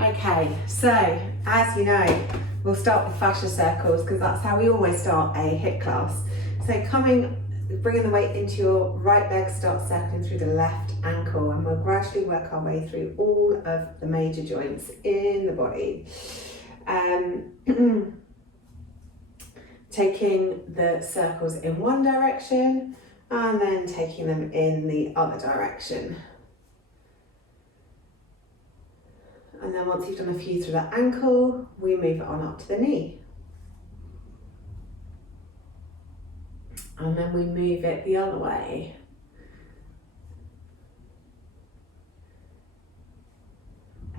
Okay, so as you know, we'll start with fascia circles because that's how we always start a HIIT class. So bringing the weight into your right leg, start circling through the left ankle, and we'll gradually work our way through all of the major joints in the body. Taking the circles in one direction and then taking them in the other direction. And then once you've done a few through that ankle, we move it on up to the knee. And then we move it the other way.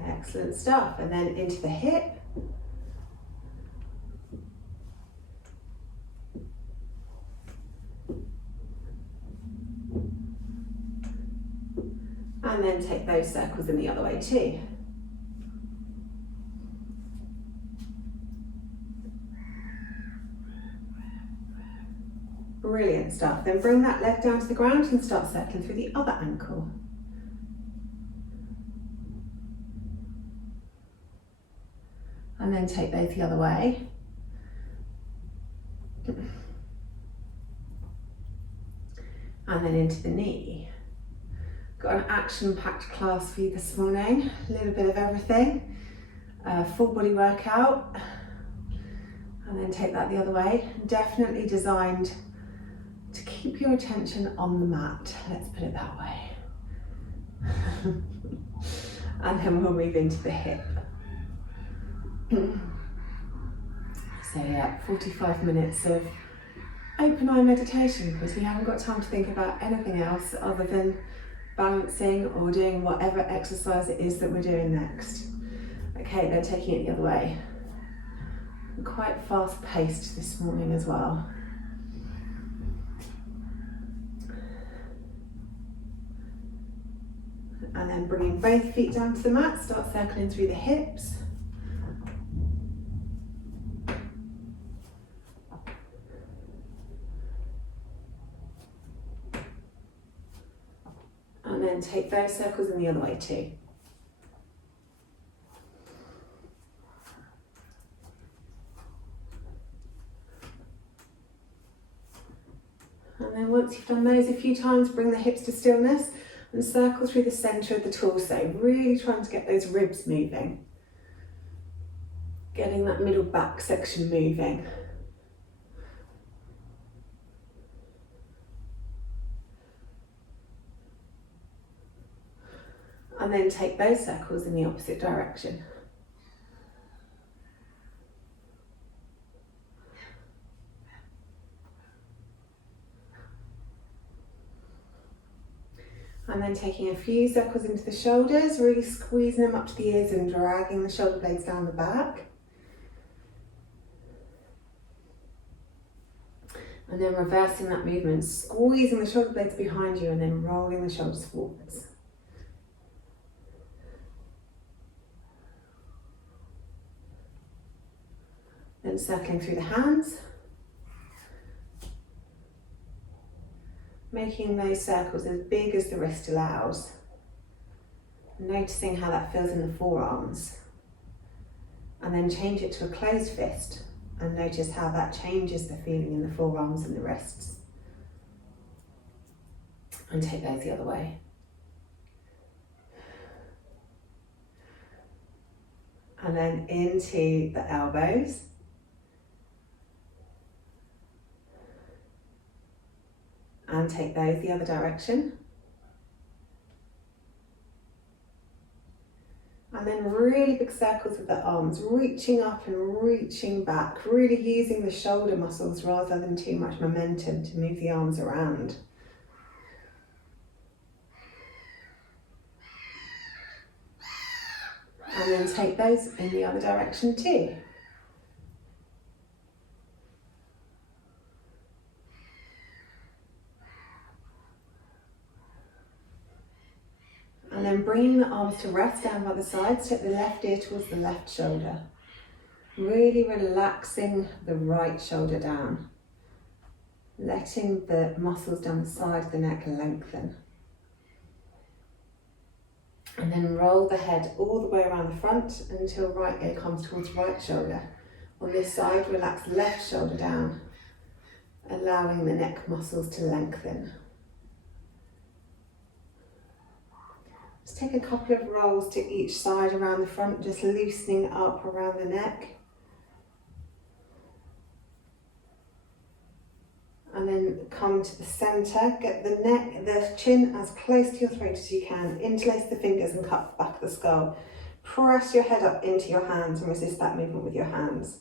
Excellent stuff. And then into the hip. And then take those circles in the other way too. Brilliant stuff. Then bring that leg down to the ground and start circling through the other ankle. And then take those the other way. And then into the knee. Got an action-packed class for you this morning. A little bit of everything. Full body workout. And then take that the other way. Definitely designed to keep your attention on the mat, let's put it that way. And then we'll move into the hip. So yeah, 45 minutes of open eye meditation because we haven't got time to think about anything else other than balancing or doing whatever exercise it is that we're doing next. Okay, then taking it the other way. I'm quite fast paced this morning as well. And then bringing both feet down to the mat, start circling through the hips. And then take those circles in the other way too. And then once you've done those a few times, bring the hips to stillness and circle through the centre of the torso, really trying to get those ribs moving. Getting that middle back section moving. And then take those circles in the opposite direction. And then taking a few circles into the shoulders, really squeezing them up to the ears and dragging the shoulder blades down the back. And then reversing that movement, squeezing the shoulder blades behind you and then rolling the shoulders forwards. Then circling through the hands. Making those circles as big as the wrist allows. Noticing how that feels in the forearms. And then change it to a closed fist and notice how that changes the feeling in the forearms and the wrists. And take those the other way. And then into the elbows. And take those the other direction. And then really big circles with the arms, reaching up and reaching back, really using the shoulder muscles rather than too much momentum to move the arms around. And then take those in the other direction too. And then bringing the arms to rest down by the sides, take the left ear towards the left shoulder. Really relaxing the right shoulder down. Letting the muscles down the side of the neck lengthen. And then roll the head all the way around the front until right ear comes towards right shoulder. On this side, relax left shoulder down, allowing the neck muscles to lengthen. Just take a couple of rolls to each side around the front, just loosening up around the neck. And then come to the centre, get the chin as close to your throat as you can, interlace the fingers and cup the back of the skull. Press your head up into your hands and resist that movement with your hands.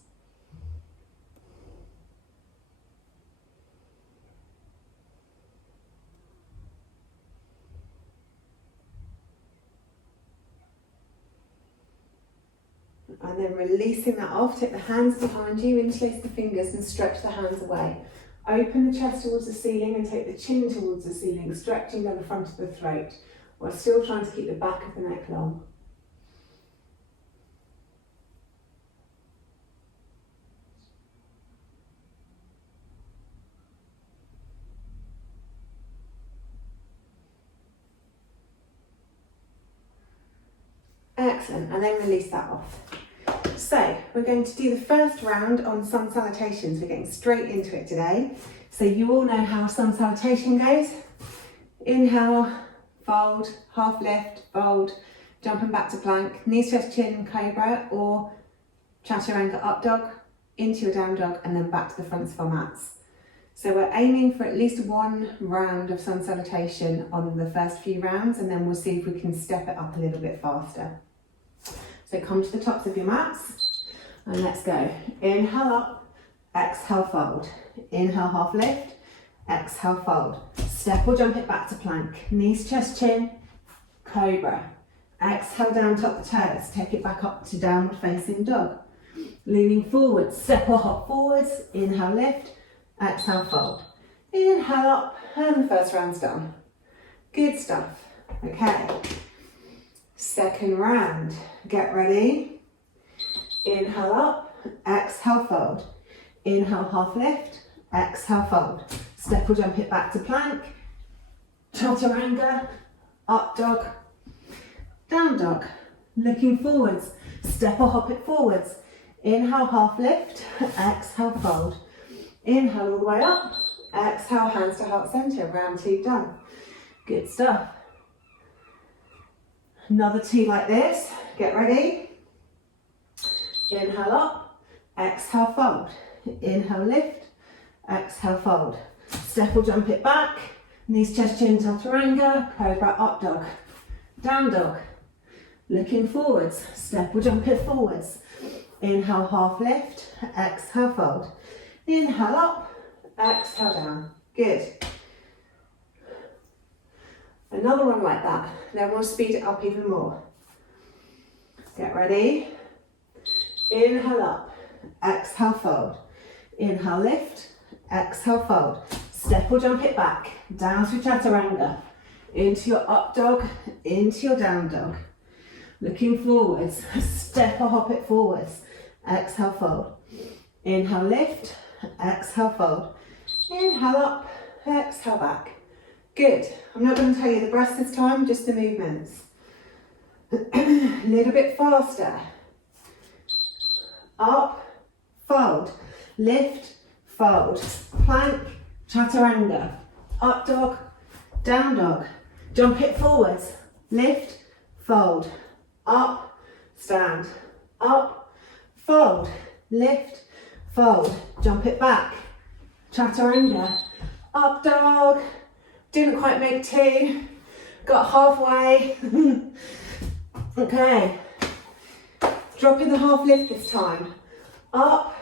And then releasing that off, take the hands behind you, interlace the fingers and stretch the hands away. Open the chest towards the ceiling and take the chin towards the ceiling, stretching down the front of the throat, while still trying to keep the back of the neck long. Excellent, and then release that off. So we're going to do the first round on sun salutations. We're getting straight into it today. So you all know how sun salutation goes. Inhale, fold, half lift, fold, jumping back to plank, knees, chest, chin, cobra, or chaturanga up dog, into your down dog, and then back to the fronts of our mats. So we're aiming for at least one round of sun salutation on the first few rounds, and then we'll see if we can step it up a little bit faster. So come to the tops of your mats and let's go. Inhale up, exhale fold. Inhale half lift, exhale fold. Step or jump it back to plank. Knees, chest, chin, cobra. Exhale down, tuck the toes. Take it back up to downward facing dog. Leaning forward, step or hop forwards. Inhale lift, exhale fold. Inhale up and the first round's done. Good stuff. Okay. Second round, get ready. Inhale up, exhale fold. Inhale half lift, exhale fold. Step or jump it back to plank. Chaturanga, up dog, down dog. Looking forwards, step or hop it forwards. Inhale half lift, exhale fold. Inhale all the way up, exhale hands to heart center, round two done. Good stuff. Another two like this, get ready. Inhale up, exhale fold. Inhale lift, exhale fold. Step or jump it back, knees, chest, chin, chaturanga, cobra, up dog, down dog. Looking forwards, step or jump it forwards. Inhale half lift, exhale fold. Inhale up, exhale down. Good. Another one like that, then we'll speed it up even more. Get ready. Inhale up, exhale fold. Inhale lift, exhale fold. Step or jump it back, down to chaturanga. Into your up dog, into your down dog. Looking forwards, step or hop it forwards. Exhale fold. Inhale lift, exhale fold. Inhale up, exhale back. Good. I'm not going to tell you the breaths this time, just the movements. A little bit faster. Up, fold, lift, fold, plank, chaturanga, up dog, down dog, jump it forwards, lift, fold, up, stand, up, fold, lift, fold, jump it back, chaturanga, up dog. Didn't quite make two, got halfway. Okay, dropping the half lift this time. Up,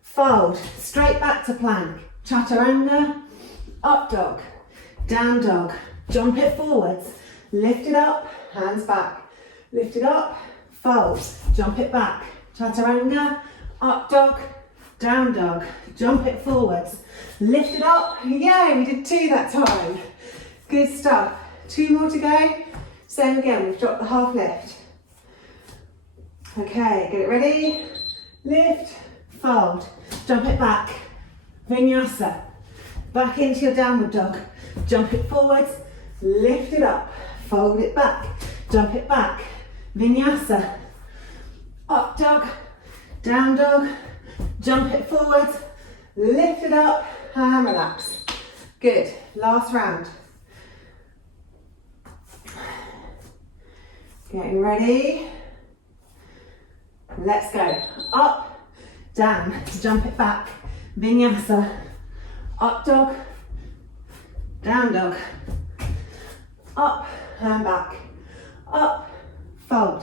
fold, straight back to plank. Chaturanga, up dog, down dog. Jump it forwards, lift it up, hands back. Lift it up, fold, jump it back. Chaturanga, up dog, down dog. Jump it forwards, lift it up. Yay, we did two that time. Good stuff. Two more to go. Same again, we've dropped the half lift. Okay, get it ready. Lift, fold, jump it back. Vinyasa. Back into your downward dog. Jump it forwards, lift it up, fold it back. jump it back, vinyasa, up dog, down dog, jump it forwards, lift it up and relax. Good, last round. Getting ready. Let's go. Up, down, jump it back, vinyasa, up dog, down dog, up and back, up, fold,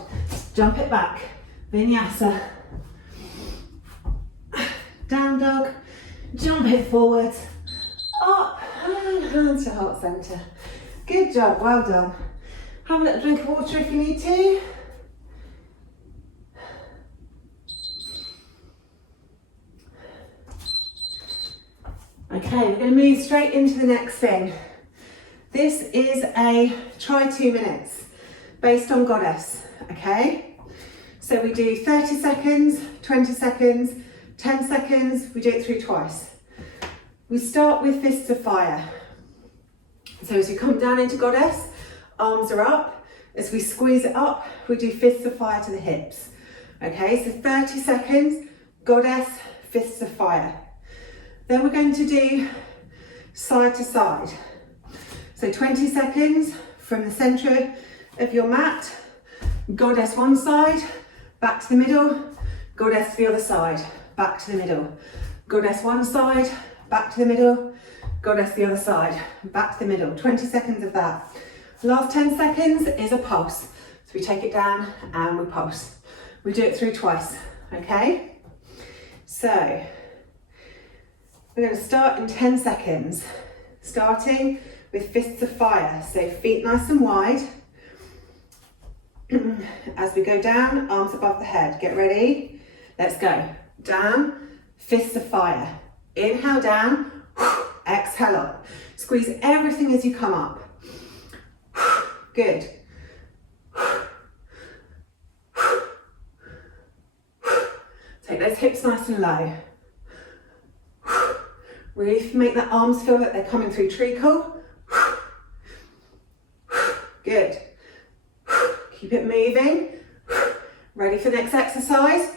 jump it back, vinyasa, down dog, jump it forwards, up and hands to heart center. Good job, well done. Have a little drink of water if you need to. Okay, we're going to move straight into the next thing. This is a try 2 minutes based on Goddess, okay? So we do 30 seconds, 20 seconds, 10 seconds, we do it through twice. We start with fists of fire. So as you come down into Goddess, arms are up. As we squeeze it up, we do fists of fire to the hips. Okay, so 30 seconds, Goddess, fists of fire. Then we're going to do side to side. So 20 seconds from the center of your mat, Goddess one side, back to the middle, Goddess to the other side, back to the middle, Goddess one side, back to the middle, Goddess the other side, back to the middle. 20 seconds of that. Last 10 seconds is a pulse. So we take it down and we pulse. We do it through twice, okay? So we're going to start in 10 seconds, starting with fists of fire. So feet nice and wide. As we go down, arms above the head. Get ready. Let's go. Down, fists of fire. Inhale down, exhale up. Squeeze everything as you come up. Good. Take those hips nice and low. Really make the arms feel like they're coming through treacle. Good. Keep it moving. Ready for the next exercise?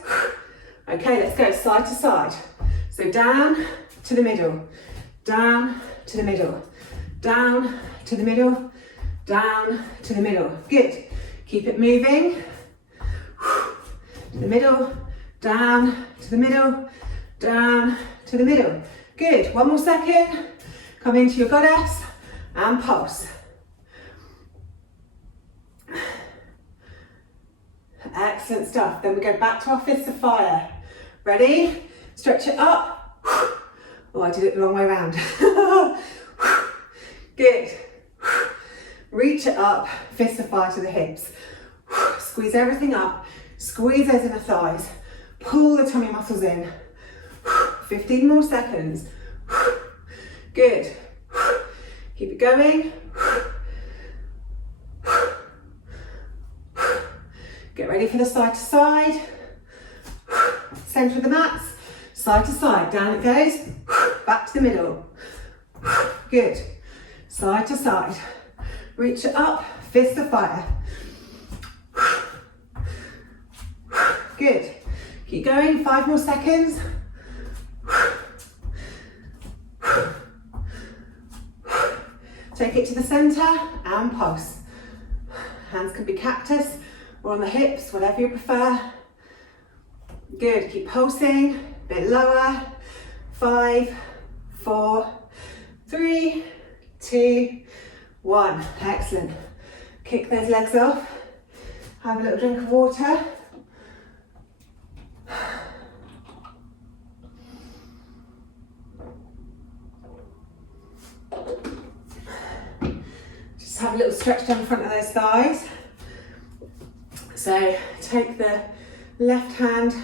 Okay, let's go side to side. So down to the middle, down to the middle, down to the middle, down to the middle. Good. Keep it moving. To the middle, down to the middle, down to the middle. Good. One more second. Come into your Goddess and pulse. Excellent stuff. Then we go back to our fists of fire. Ready? Stretch it up. Oh, I did it the wrong way around. Good. Reach it up, fists of fire to the hips. Squeeze everything up. Squeeze those inner thighs. Pull the tummy muscles in. 15 more seconds. Good. Keep it going. Get ready for the side to side. Center of the mats. Side to side. Down it goes. Back to the middle. Good. Side to side. Reach it up. Fist of fire. Good. Keep going. 5 more seconds. Take it to the center and pulse. Hands can be cactus or on the hips, whatever you prefer. Good. Keep pulsing. A bit lower. 5, 4, 3, 2, 1. Excellent. Kick those legs off. Have a little drink of water. Just have a little stretch down the front of those thighs. So take the left hand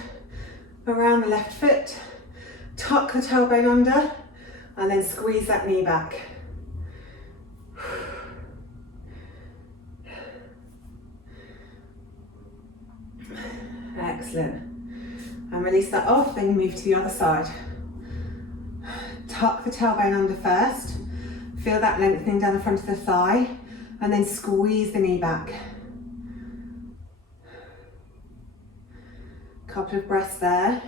around the left foot, tuck the tailbone under, and then squeeze that knee back. Excellent. And release that off, then move to the other side. Tuck the tailbone under first. Feel that lengthening down the front of the thigh, and then squeeze the knee back. Couple of breaths there.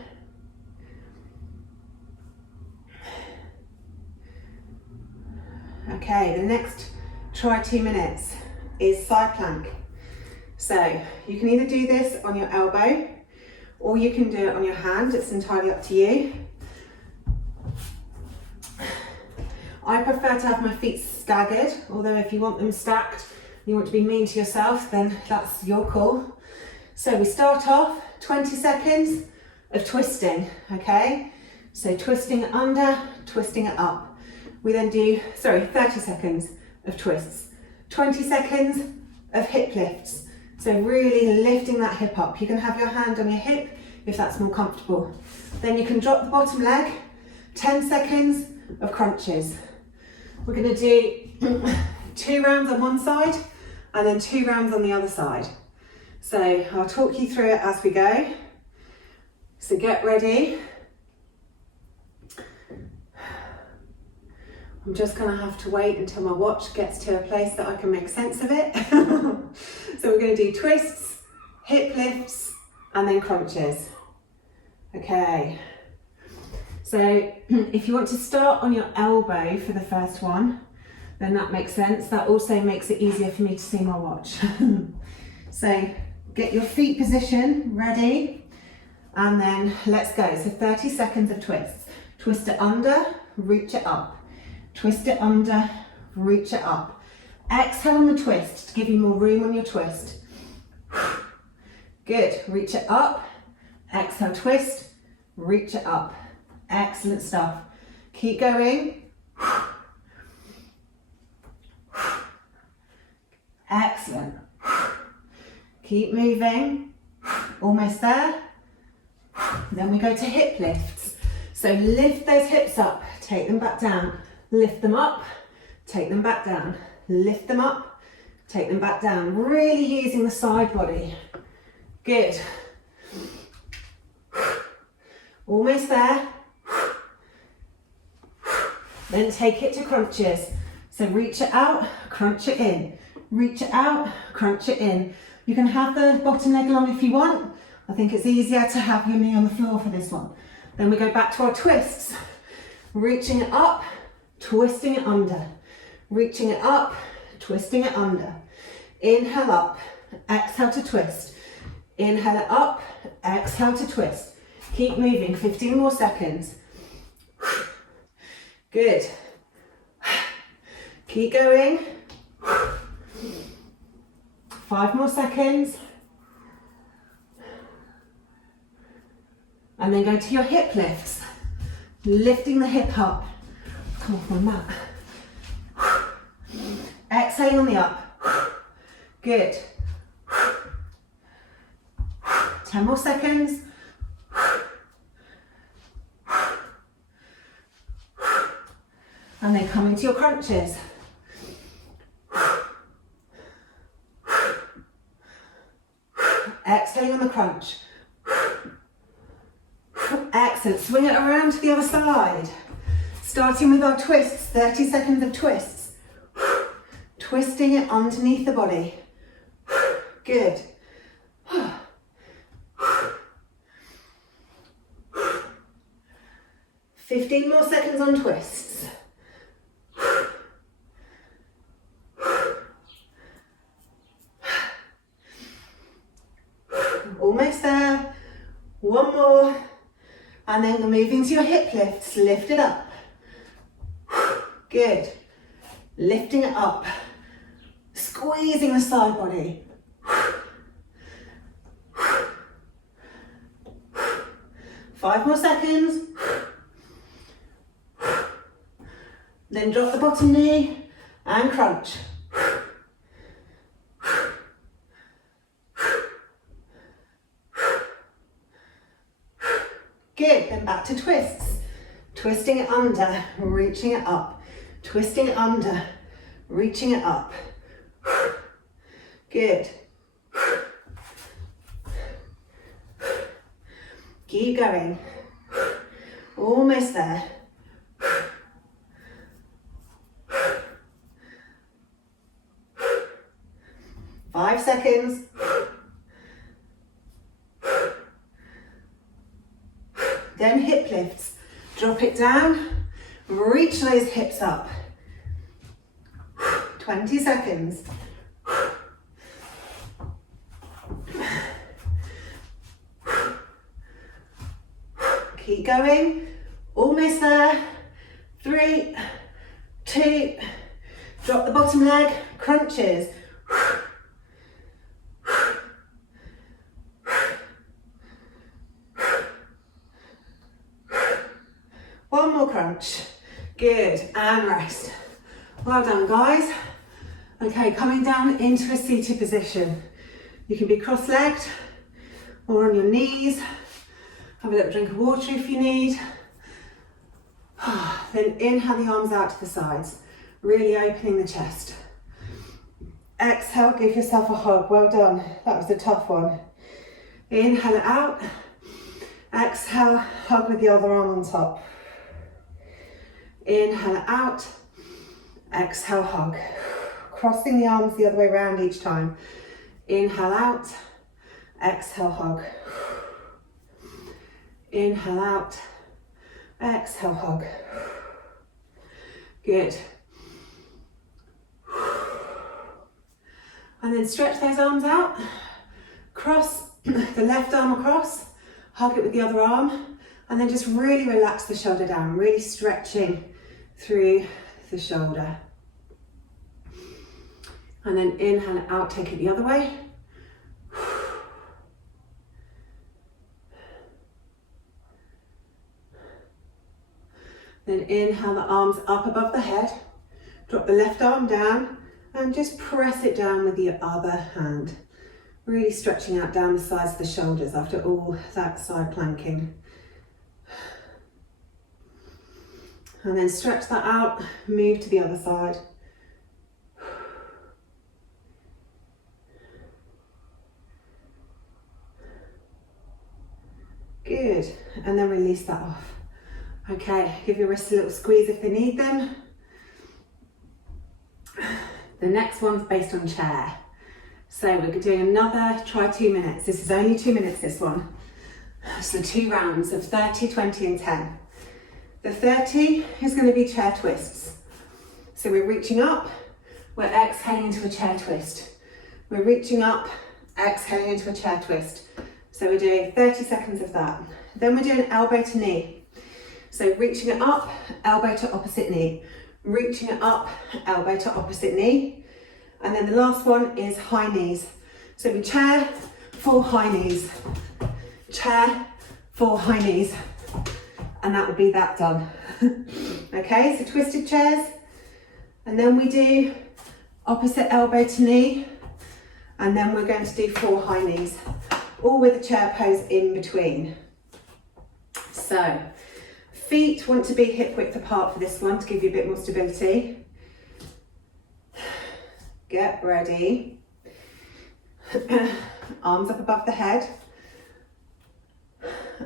Okay, the next try 2 minutes is side plank. So you can either do this on your elbow or you can do it on your hand. It's entirely up to you. I prefer to have my feet staggered, although if you want them stacked, you want to be mean to yourself, then that's your call. So we start off 20 seconds of twisting, okay? So twisting it under, twisting it up. We then do, 30 seconds of twists. 20 seconds of hip lifts. So really lifting that hip up. You can have your hand on your hip if that's more comfortable. Then you can drop the bottom leg. 10 seconds of crunches. We're going to do 2 rounds on one side and then 2 rounds on the other side. So I'll talk you through it as we go. So get ready. I'm just going to have to wait until my watch gets to a place that I can make sense of it. So we're going to do twists, hip lifts, and then crunches. Okay. So if you want to start on your elbow for the first one, then that makes sense. That also makes it easier for me to see my watch. So get your feet position ready, and then let's go. So 30 seconds of twists. Twist it under, reach it up. Twist it under, reach it up. Exhale on the twist to give you more room on your twist. Good, reach it up. Exhale, twist, reach it up. Excellent stuff. Keep going. Excellent. Keep moving. Almost there. Then we go to hip lifts. So lift those hips up, take them back down. Lift them up, take them back down. Lift them up, take them back down. Really using the side body. Good. Almost there. Then take it to crunches. So reach it out, crunch it in. Reach it out, crunch it in. You can have the bottom leg long if you want. I think it's easier to have your knee on the floor for this one. Then we go back to our twists. Reaching it up, twisting it under. Reaching it up, twisting it under. Inhale up, exhale to twist. Inhale it up, exhale to twist. Keep moving, 15 more seconds. Good. Keep going. 5 more seconds. And then go to your hip lifts. Lifting the hip up. Come off my mat. Exhaling on the up. Good. 10 more seconds. And then coming to your crunches. Exhaling on the crunch. Excellent. Swing it around to the other side. Starting with our twists, 30 seconds of twists. Twisting it underneath the body. Good. 15 more seconds on twists. Almost there. One more. And then we're moving to your hip lifts. Lift it up. Good. Lifting it up. Squeezing the side body. 5 more seconds. Then drop the bottom knee and crunch. Good, then back to twists. Twisting it under, reaching it up. Twisting it under, reaching it up. Good. Keep going. Almost there. Five seconds. Then hip lifts. Drop it down, reach those hips up. 20 seconds. Keep going, almost there. 3, 2, drop the bottom leg, crunches. One more crunch. Good, and rest. Well done, guys. Okay, coming down into a seated position. You can be cross-legged or on your knees. Have a little drink of water if you need. Then inhale the arms out to the sides, really opening the chest. Exhale, give yourself a hug. Well done. That was a tough one. Inhale it out. Exhale, hug with the other arm on top. Inhale it out. Exhale, hug. Crossing the arms the other way around each time. Inhale out. Exhale, hug. Inhale out, exhale, hug. Good. And then stretch those arms out. Cross the left arm across, hug it with the other arm, and then just really relax the shoulder down, really stretching through the shoulder. And then inhale it out, take it the other way. Then inhale the arms up above the head, drop the left arm down and just press it down with the other hand. Really stretching out down the sides of the shoulders after all that side planking. And then stretch that out, move to the other side. Good, and then release that off. Okay, give your wrists a little squeeze if they need them. The next one's based on chair. So we're doing another, try 2 minutes. This is only 2 minutes, this one. So 2 rounds of 30, 20 and 10. The 30 is going to be chair twists. So we're reaching up, we're exhaling into a chair twist. We're reaching up, exhaling into a chair twist. So we're doing 30 seconds of that. Then we're doing elbow to knee. So reaching it up, elbow to opposite knee. Reaching it up, elbow to opposite knee. And then the last one is high knees. So we chair, 4 high knees. Chair, 4 high knees. And that will be that done. Okay, so twisted chairs. And then we do opposite elbow to knee. And then we're going to do 4 high knees. All with a chair pose in between. So, feet want to be hip width apart for this one to give you a bit more stability. Get ready. Arms up above the head.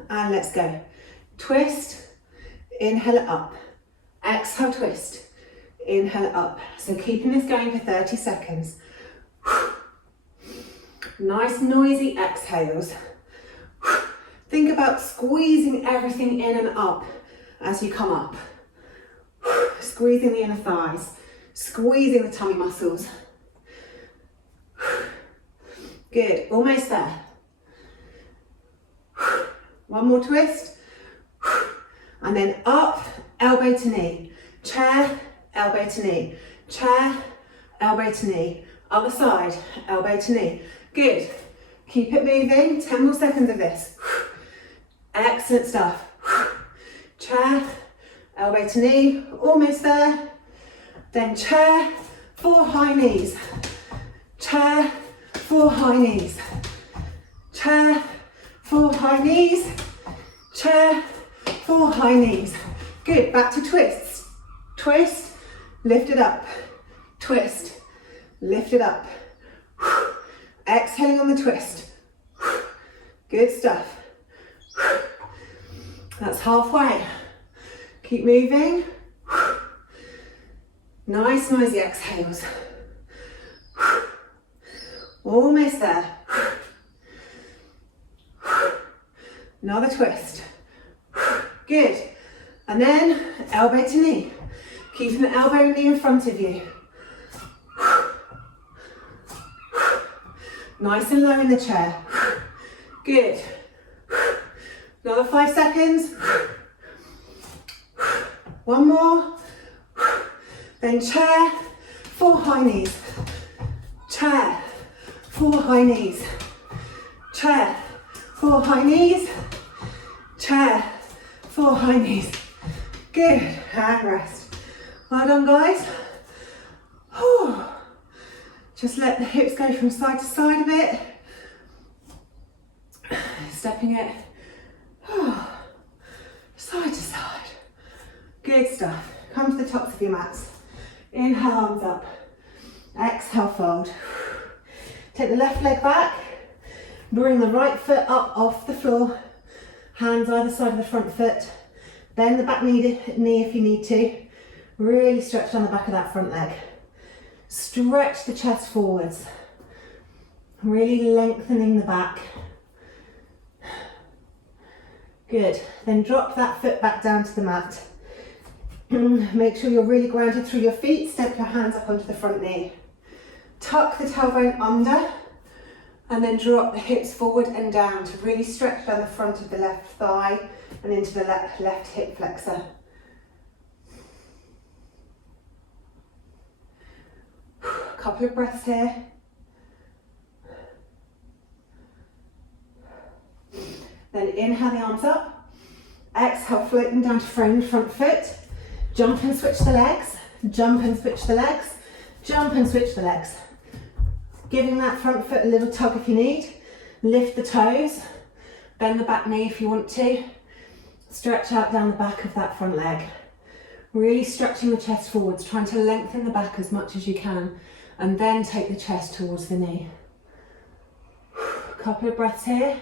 And let's go. Twist, inhale it up. Exhale, twist, inhale it up. So keeping this going for 30 seconds. Nice noisy exhales. Think about squeezing everything in and up as you come up. Squeezing the inner thighs, squeezing the tummy muscles. Good, almost there. One more twist. And then up, elbow to knee. Chair, elbow to knee. Chair, elbow to knee. Other side, elbow to knee. Good. Keep it moving. 10 more seconds of this. Excellent stuff. Chair, elbow to knee. Almost there. Then chair, 4 high knees. Chair, 4 high knees. Chair, 4 high knees. Chair, 4 high knees. Good. Back to twists. Twist, lift it up. Twist, lift it up. Exhaling on the twist. Good stuff. That's halfway. Keep moving. Nice noisy exhales. Almost there. Another twist. Good. And then elbow to knee. Keeping the elbow and knee in front of you. Nice and low in the chair. Good. Another 5 seconds. One more. Then chair, 4 high knees. Chair, 4 high knees. Chair, 4 high knees. Chair, 4 high knees. Good. And rest. Well done, guys. Whew. Just let the hips go from side to side a bit. Stepping it side to side. Good stuff. Come to the tops of your mats. Inhale, arms up. Exhale, fold. Take the left leg back. Bring the right foot up off the floor. Hands either side of the front foot. Bend the back knee if you need to. Really stretch down the back of that front leg. Stretch the chest forwards. Really lengthening the back. Good. Then drop that foot back down to the mat. Make sure you're really grounded through your feet. Step your hands up onto the front knee. Tuck the tailbone under and then drop the hips forward and down to really stretch down the front of the left thigh and into the left hip flexor. Couple of breaths here. Then inhale the arms up. Exhale, float them down to frame the front foot. Jump and switch the legs. Jump and switch the legs. Jump and switch the legs. Giving that front foot a little tug if you need. Lift the toes. Bend the back knee if you want to. Stretch out down the back of that front leg. Really stretching the chest forwards, trying to lengthen the back as much as you can. And then take the chest towards the knee. Couple of breaths here.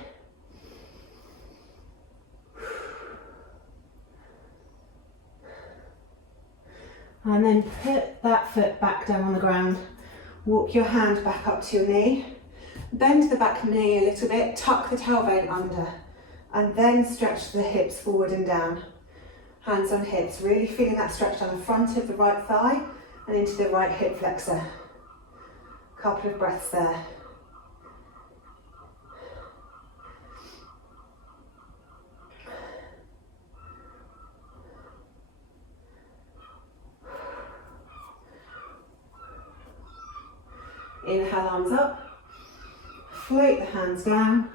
And then put that foot back down on the ground. Walk your hand back up to your knee. Bend the back knee a little bit, tuck the tailbone under. And then stretch the hips forward and down. Hands on hips, really feeling that stretch down the front of the right thigh and into the right hip flexor. Couple of breaths there. Inhale, arms up. Float the hands down.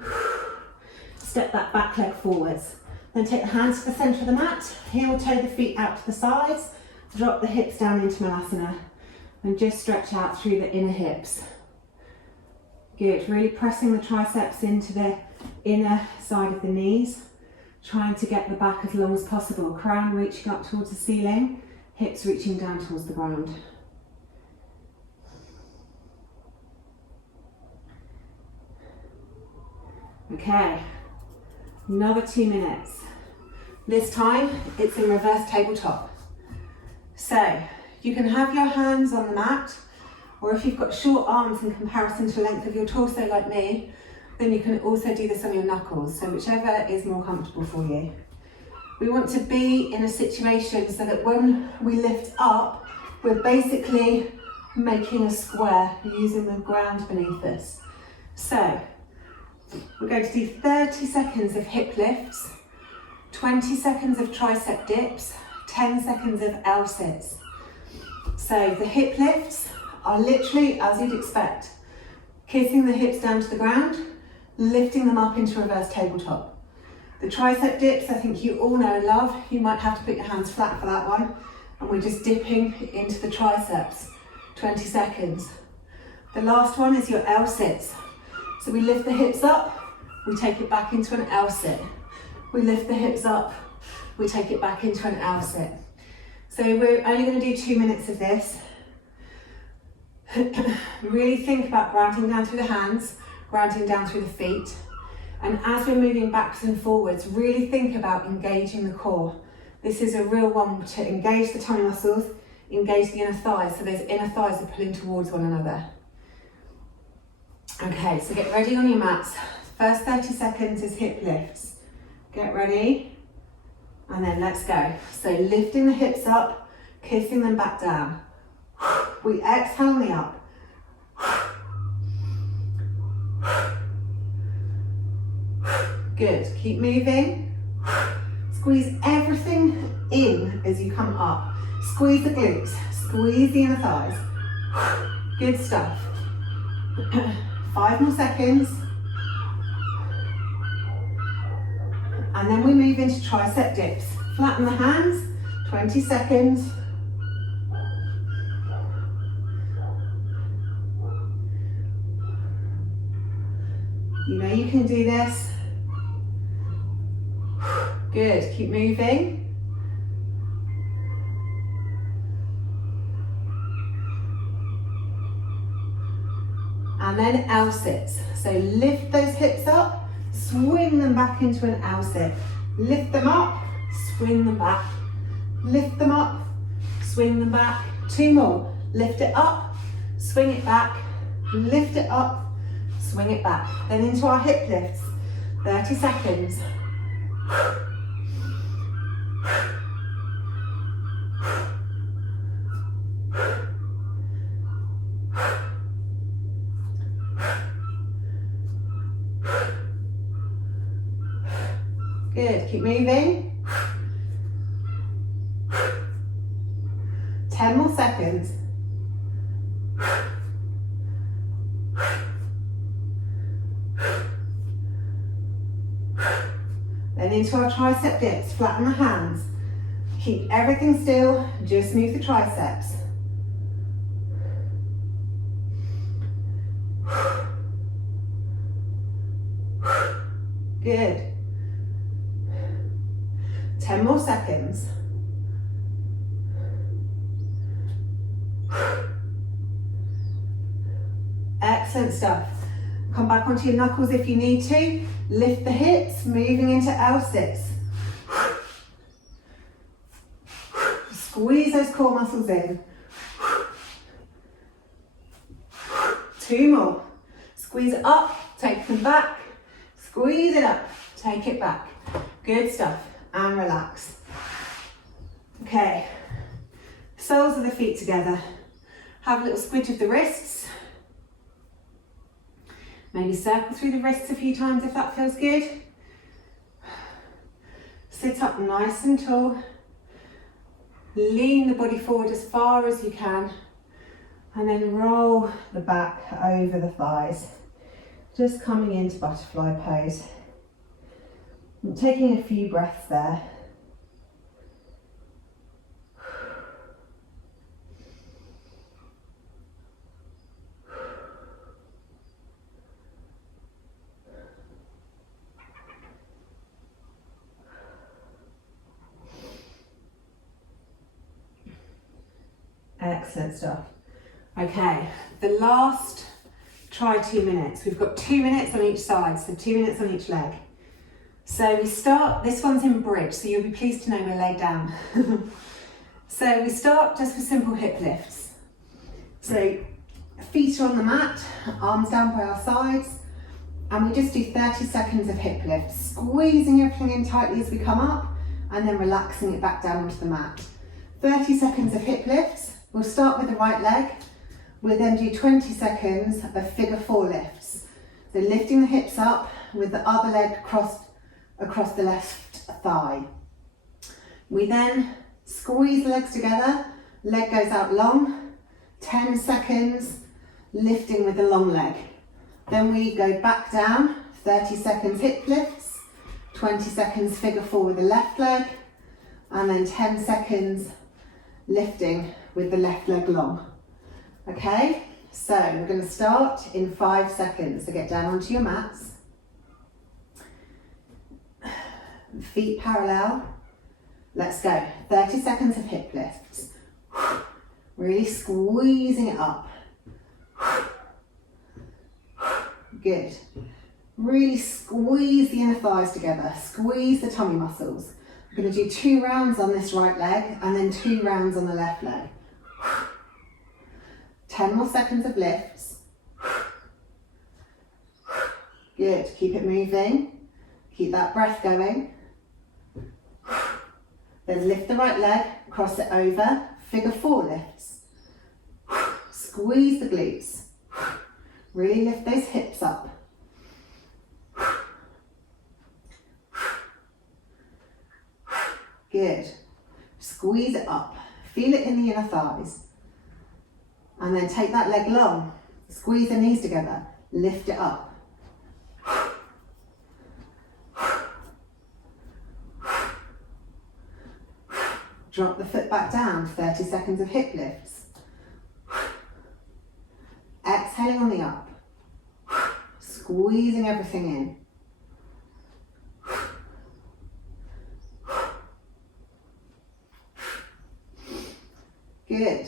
Step that back leg forwards. Then take the hands to the centre of the mat. Heel toe the feet out to the sides. Drop the hips down into Malasana. And just stretch out through the inner hips. Good, really pressing the triceps into the inner side of the knees. Trying to get the back as long as possible. Crown reaching up towards the ceiling. Hips reaching down towards the ground. Okay, another 2 minutes. This time it's in reverse tabletop. So you can have your hands on the mat, or if you've got short arms in comparison to the length of your torso like me, then you can also do this on your knuckles, so whichever is more comfortable for you. We want to be in a situation so that when we lift up, we're basically making a square using the ground beneath us. So we're going to do 30 seconds of hip lifts, 20 seconds of tricep dips, 10 seconds of L-sits. So the hip lifts are literally as you'd expect. Kissing the hips down to the ground, lifting them up into reverse tabletop. The tricep dips, I think you all know and love. You might have to put your hands flat for that one. And we're just dipping into the triceps, 20 seconds. The last one is your L-sits. So we lift the hips up, we take it back into an L-sit. We lift the hips up, we take it back into an L-sit. So we're only going to do 2 minutes of this. Really think about grounding down through the hands, grounding down through the feet. And as we're moving backwards and forwards, really think about engaging the core. This is a real one to engage the tummy muscles, engage the inner thighs, so those inner thighs are pulling towards one another. Okay, so get ready on your mats. First 30 seconds is hip lifts. Get ready And then let's go. So lifting the hips up, kissing them back down. We exhale on the up. Good, keep moving. Squeeze everything in as you come up. Squeeze the glutes, squeeze the inner thighs. Good stuff. 5 more seconds. And then we move into tricep dips. Flatten the hands, 20 seconds. You know you can do this. Good, keep moving. And then L sits. So lift those hips up, swing them back into an L sit. Lift them up, swing them back. Lift them up, swing them back. 2 more. Lift it up, swing it back. Lift it up, swing it back. Then into our hip lifts. 30 seconds. Good, keep moving. 10 more seconds. Then into our tricep dips, flatten the hands. Keep everything still, just move the triceps. Good. 10 more seconds. Excellent stuff. Come back onto your knuckles if you need to. Lift the hips, moving into L6. Squeeze those core muscles in. 2 more. Squeeze it up, take them back. Squeeze it up, take it back. Good stuff. And relax. Okay, soles of the feet together. Have a little squidge of the wrists. Maybe circle through the wrists a few times if that feels good. Sit up nice and tall. Lean the body forward as far as you can. And then roll the back over the thighs. Just coming into butterfly pose. I'm taking a few breaths there. Excellent stuff. Okay, the last, try 2 minutes. We've got 2 minutes on each side, so 2 minutes on each leg. So we start, this one's in bridge, so you'll be pleased to know we're laid down. So we start just with simple hip lifts. So feet are on the mat, arms down by our sides, and we just do 30 seconds of hip lifts, squeezing everything in tightly as we come up, and then relaxing it back down onto the mat. 30 seconds of hip lifts. We'll start with the right leg. We'll then do 20 seconds of figure 4 lifts. So lifting the hips up with the other leg across the left thigh. We then squeeze the legs together, leg goes out long, 10 seconds lifting with the long leg. Then we go back down, 30 seconds hip lifts, 20 seconds figure 4 with the left leg, and then 10 seconds lifting with the left leg long. Okay, so we're going to start in 5 seconds. So get down onto your mats. Feet parallel. Let's go. 30 seconds of hip lifts. Really squeezing it up. Good. Really squeeze the inner thighs together. Squeeze the tummy muscles. We're going to do 2 rounds on this right leg and then 2 rounds on the left leg. 10 more seconds of lifts. Good. Keep it moving. Keep that breath going. Then lift the right leg, cross it over, figure 4 lifts. Squeeze the glutes. Really lift those hips up. Good. Squeeze it up. Feel it in the inner thighs. And then take that leg long. Squeeze the knees together. Lift it up. Drop the foot back down, 30 seconds of hip lifts. Exhaling on the up. Squeezing everything in. Good.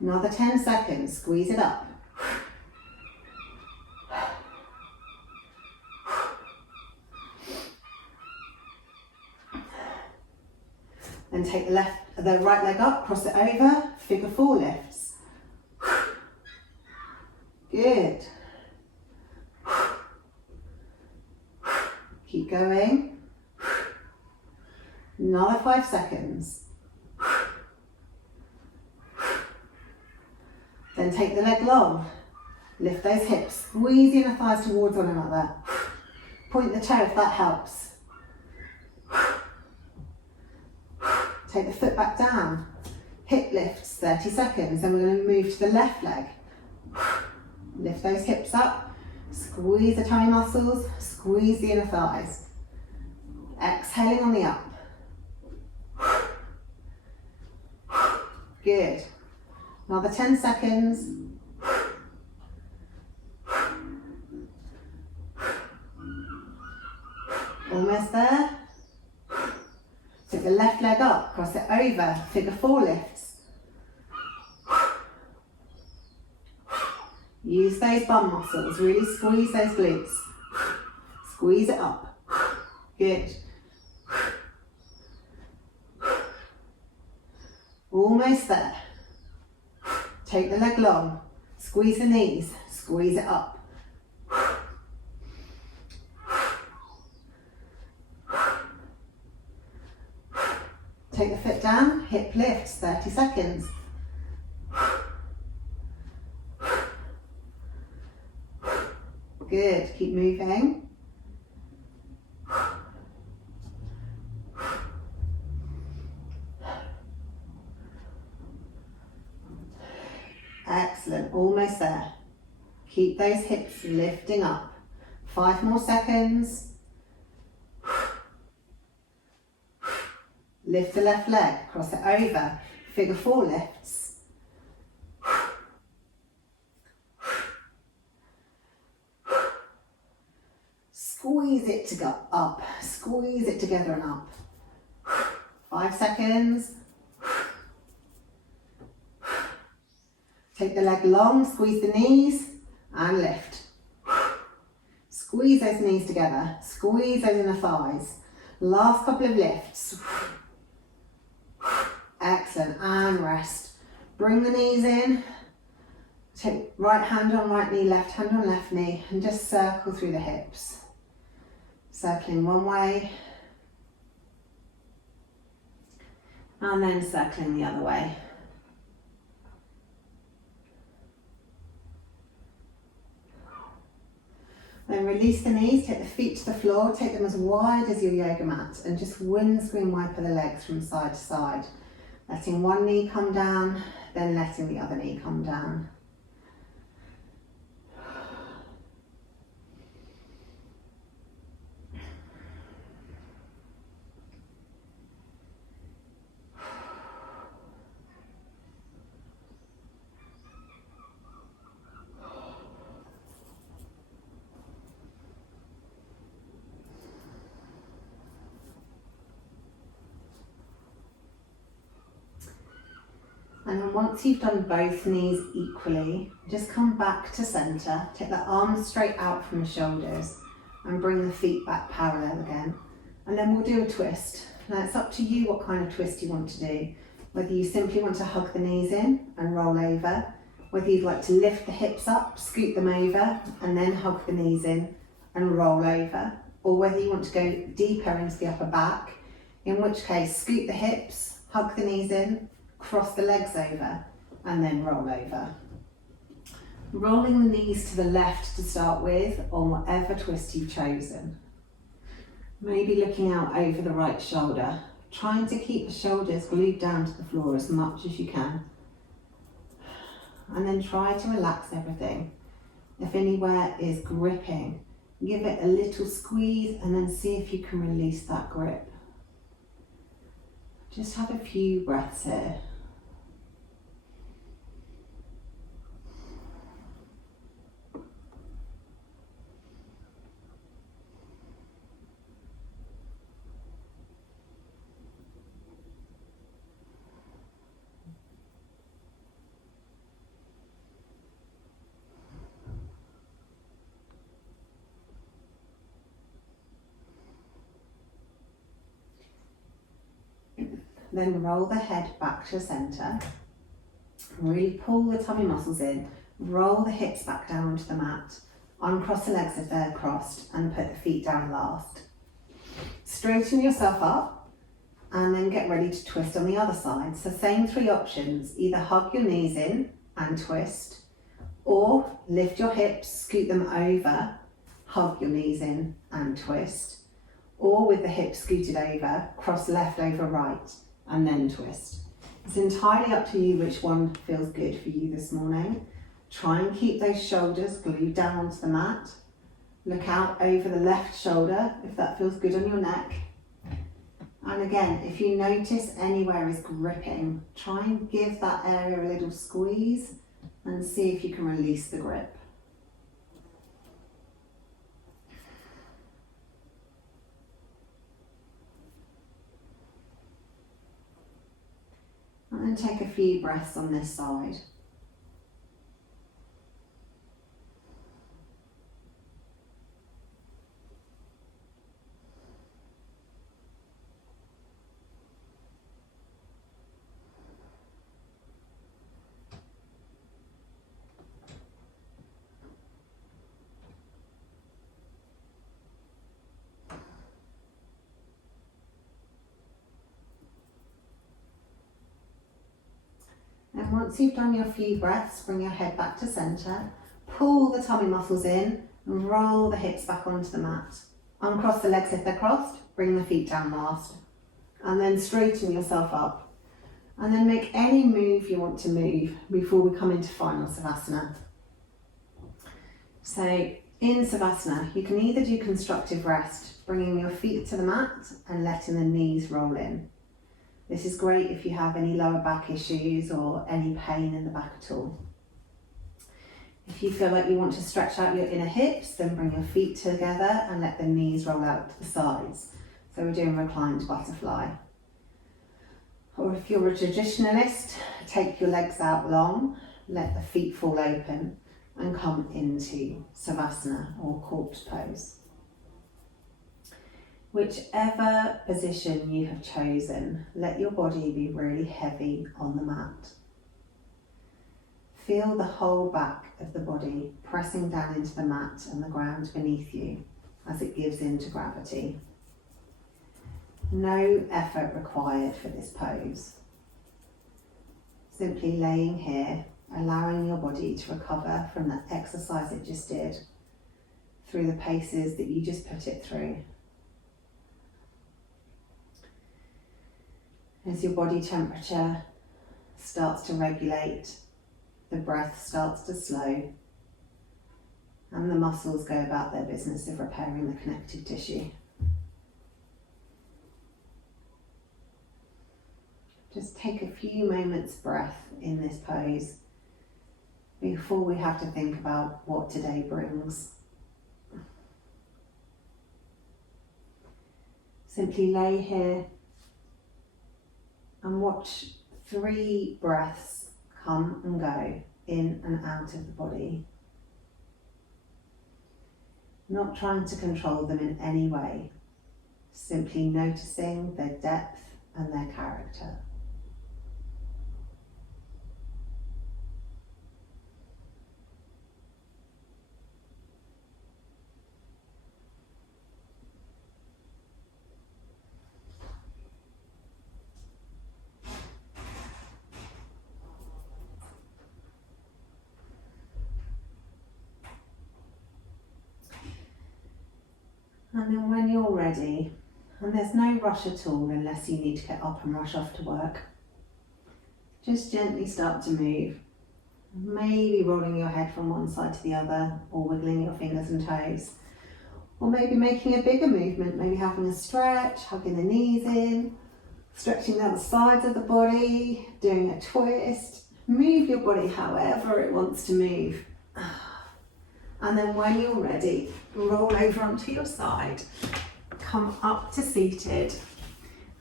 Another 10 seconds, squeeze it up. Then take the right leg up, cross it over, figure 4 lifts. Good. Keep going. Another 5 seconds. Then take the leg long. Lift those hips, squeeze the inner thighs towards one another. Point the toe if that helps. Take the foot back down. Hip lifts, 30 seconds. Then we're going to move to the left leg. Lift those hips up. Squeeze the tummy muscles. Squeeze the inner thighs. Exhaling on the up. Good. Another 10 seconds. Almost there. Take the left leg up, cross it over, figure 4 lifts. Use those bum muscles, really squeeze those glutes. Squeeze it up. Good. Almost there. Take the leg long, squeeze the knees, squeeze it up. Take the foot down, hip lifts, 30 seconds. Good, keep moving. Excellent, almost there. Keep those hips lifting up. 5 more seconds. Lift the left leg, cross it over, figure 4 lifts. Squeeze it to go up, squeeze it together and up. 5 seconds. Take the leg long, squeeze the knees and lift. Squeeze those knees together, squeeze those inner thighs. Last couple of lifts. Excellent, and rest. Bring the knees in. Take right hand on right knee, left hand on left knee, and just circle through the hips. Circling one way, and then circling the other way. Then release the knees, take the feet to the floor, take them as wide as your yoga mat, and just windscreen wiper the legs from side to side. Letting one knee come down, then letting the other knee come down. And then once you've done both knees equally, just come back to center, take the arms straight out from the shoulders and bring the feet back parallel again. And then we'll do a twist. Now it's up to you what kind of twist you want to do. Whether you simply want to hug the knees in and roll over, whether you'd like to lift the hips up, scoot them over and then hug the knees in and roll over, or whether you want to go deeper into the upper back, In which case, scoot the hips, hug the knees in, cross the legs over, and then roll over. Rolling the knees to the left to start with, on whatever twist you've chosen. Maybe looking out over the right shoulder, trying to keep the shoulders glued down to the floor as much as you can. And then try to relax everything. If anywhere is gripping, give it a little squeeze and then see if you can release that grip. Just have a few breaths here. Then roll the head back to center. Really pull the tummy muscles in. Roll the hips back down onto the mat. Uncross the legs if they're crossed and put the feet down last. Straighten yourself up and then get ready to twist on the other side. So same three options. Either hug your knees in and twist, or lift your hips, scoot them over, hug your knees in and twist, or with the hips scooted over, cross left over right and then twist. It's entirely up to you which one feels good for you this morning. Try and keep those shoulders glued down onto the mat. Look out over the left shoulder if that feels good on your neck. And again, if you notice anywhere is gripping, try and give that area a little squeeze and see if you can release the grip. And then take a few breaths on this side. And once you've done your few breaths, bring your head back to center, pull the tummy muscles in, and roll the hips back onto the mat. Uncross the legs if they're crossed, bring the feet down last. And then straighten yourself up. And then make any move you want to move before we come into final Savasana. So in Savasana, you can either do constructive rest, bringing your feet to the mat and letting the knees roll in. This is great if you have any lower back issues or any pain in the back at all. If you feel like you want to stretch out your inner hips, then bring your feet together and let the knees roll out to the sides. So we're doing reclined butterfly. Or if you're a traditionalist, take your legs out long, let the feet fall open and come into Savasana or corpse pose. Whichever position you have chosen, let your body be really heavy on the mat. Feel the whole back of the body pressing down into the mat and the ground beneath you as it gives in to gravity. No effort required for this pose. Simply laying here, allowing your body to recover from that exercise it just did through the paces that you just put it through. As your body temperature starts to regulate, the breath starts to slow, and the muscles go about their business of repairing the connective tissue. Just take a few moments breath in this pose before we have to think about what today brings. Simply lay here and watch 3 breaths come and go in and out of the body. Not trying to control them in any way, simply noticing their depth and their character. And then when you're ready, and there's no rush at all unless you need to get up and rush off to work, just gently start to move. Maybe rolling your head from one side to the other, or wiggling your fingers and toes. Or maybe making a bigger movement, maybe having a stretch, hugging the knees in, stretching down the sides of the body, doing a twist. Move your body however it wants to move. And then when you're ready, roll over onto your side, come up to seated,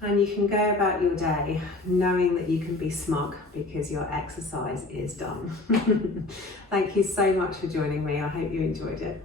and you can go about your day knowing that you can be smug because your exercise is done. Thank you so much for joining me. I hope you enjoyed it.